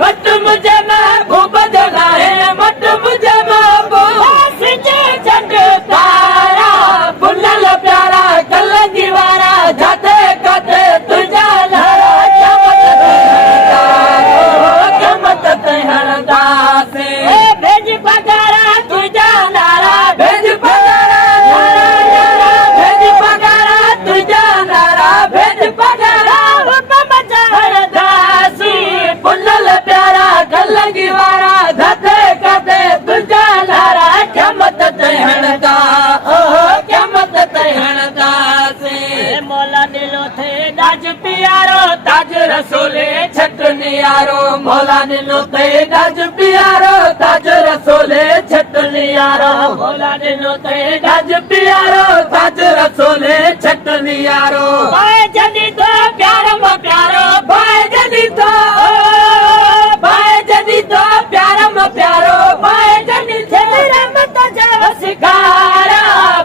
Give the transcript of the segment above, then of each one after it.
मट मुझे महबूब जना है मट मुझे महबूब सिजे चंड तारा पुनल प्यारा कलंगी वारा जाते काते तुझा लारा चमत तहरदा से भेज पगारा तुझा नारा भेज पगारा नारा भेज पगारा तुझा नारा भेज पगारा हुक्म चहरदा सी पुनल प्यारा कलंगी वारा जाते काते तुझा नारा चमत तहरदा चमत तहरदा से मौला दिलो थे दाज प्यारो ताज रसोले छटनी यारो मौला दिलो थे दाज प्यारो ताज रसोले छटनी यारो मौला दिलो थे दाज प्यारो ताज रसोले छटनी यारो भाई जदी तो प्यारो म प्यारो भाई जदी तो प्यारो म प्यारो भाई जदी थे रमत जब सिखारा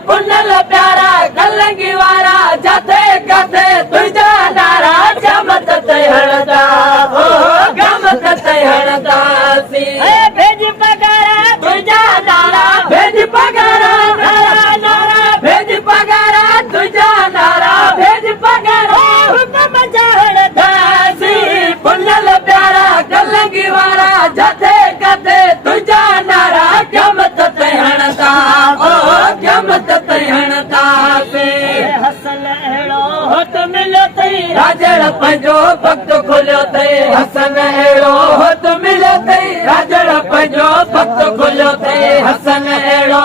पुनल प्यारा कलंगी वारा जाते काते तुझा नारा गमत तहरदा हो गमत तहरदा सी भेज पगारा तुझा नारा भेज पगारा नारा नारा भेज पगारा तुझा नारा भेज पगारा हुक्म चहरदा सी पुनल प्यारा कलंगी वारा जाते काते तुझा नारा गमत तहरदा हो गमत तहरदा से हसन अहिड़ो होत मिलियो अथई राजड़ पंहिंजो भक्त खुलियो अथई हसन अहिड़ो होत मिलियो अथई राजड़ पंहिंजो भक्त खुलियो अथई हसन अहिड़ो